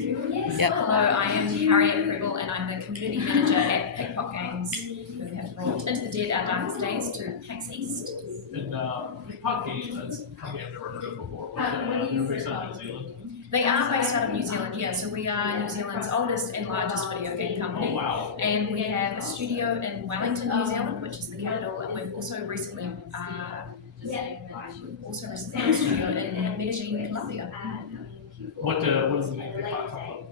Yep. Hello, I am Harriet Prebble and I'm the community manager at PAX Games, who have brought Into the Dead Our Darkest Days to PAX East. And PAX Games, that's a company I've never heard of before. They're based out of New Zealand. They are based out of New Zealand, yeah, so we are New Zealand's oldest and largest video game company. Oh, wow. And we have a studio in Wellington, New Zealand, which is the capital, and we've also recently had a studio in Medellin, Colombia. What is the name of the platform?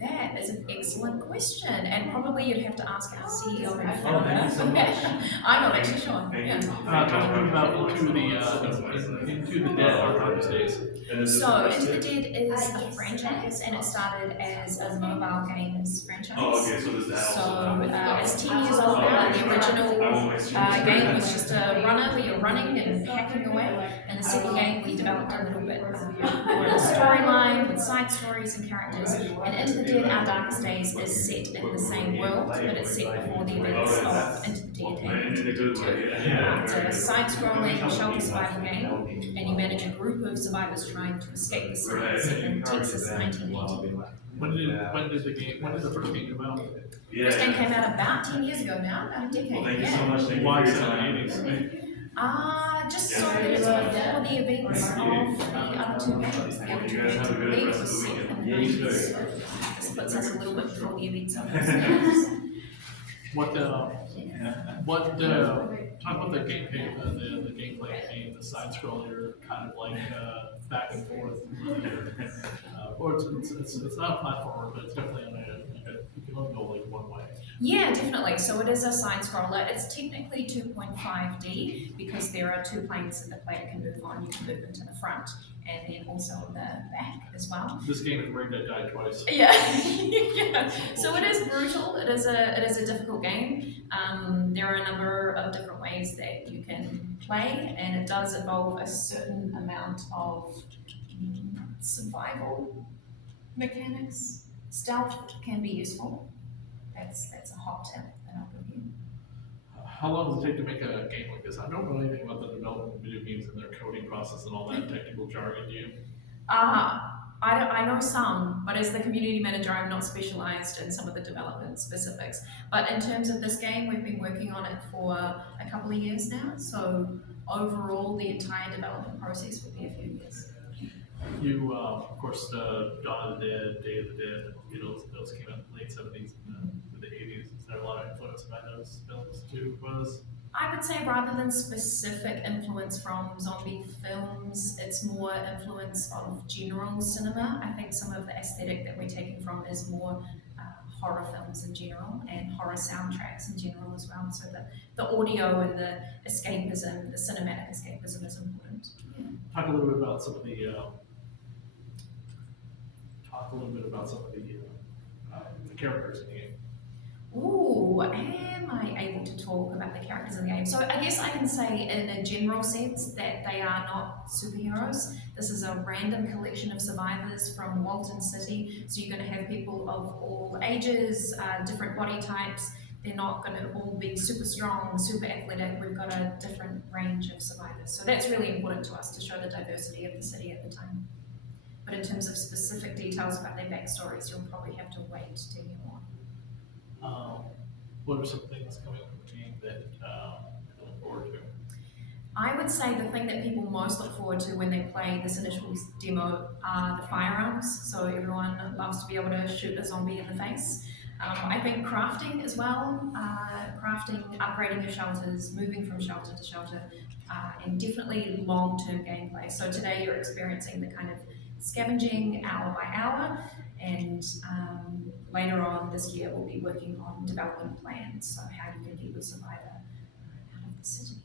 That is an excellent question, and probably you'd have to ask our CEO and thank founder. you so much. I'm not actually sure. Yeah. Talk a bit about Into the Dead Our Darkest Days. So, Into the Dead is a franchise, and it started as a mobile games franchise. Oh, okay, so it's 10 years old now. The original game was just a runner where you're running and hacking away, and the second game we developed a little bit more of a storyline with side stories and characters. And Into the Dead Our Darkest Days is set in the same world, but it's set before the events of Into the Dead and Into the Dead 2. It's a side-scrolling shelter survival game, and you manage a group of survivors trying to escape the city in Texas, 1980. When did the first game come out? First game came out about 10 years ago now, about a decade. Well, thank you so much. Thank you Why for your is it time. in the 80s? Just so that it's before the events of the other two games. The other two games, I believe, was set in the 90s, so this puts us a little bit before the events of those games. Talk about the gameplay, the gameplay game, the side scroller, kind of like back and forth. Or it's not a platformer, but it's definitely on you can only go like one way. Yeah, definitely. So it is a side scroller. It's technically 2.5D because there are two planes that the player can move on. You can move into the front and then also the back as well. This game is rated to die twice. Yeah, yeah. So it is brutal. It is a difficult game. There are a number of different ways that you can play, and it does involve a certain amount of survival mechanics. Stealth can be useful. That's a hot tip that I'll give you. How long does it take to make a game like this? I don't know anything about the development of video games and their coding process and all that technical jargon. Do you? I know some, but as the community manager, I'm not specialized in some of the development specifics. But in terms of this game, we've been working on it for a couple of years now. So overall, the entire development process would be a few years. You, of course, Dawn of the Dead, Day of the Dead, those came out in the late 70s and the 80s. Is there a lot of influence by those films too? I would say rather than specific influence from zombie films, it's more influence of general cinema. I think some of the aesthetic that we're taking from is more horror films in general and horror soundtracks in general as well. So the audio and the escapism, the cinematic escapism is important. Yeah. Talk a little bit about some of the characters in the game. Ooh, am I able to talk about the characters in the game? So I guess I can say in a general sense that they are not superheroes. This is a random collection of survivors from Walton City. So you're going to have people of all ages, different body types. They're not going to all be super strong, super athletic. We've got a different range of survivors. So that's really important to us to show the diversity of the city at the time. But in terms of specific details about their backstories, you'll probably have to wait to hear more. What are some things coming from the game that you look forward to? I would say the thing that people most look forward to when they play this initial demo are the firearms. So everyone loves to be able to shoot a zombie in the face. I think crafting as well, upgrading your shelters, moving from shelter to shelter, and definitely long-term gameplay. So today you're experiencing the kind of scavenging hour by hour, and later on this year we'll be working on development plans, so how you can get your survivor out of the city.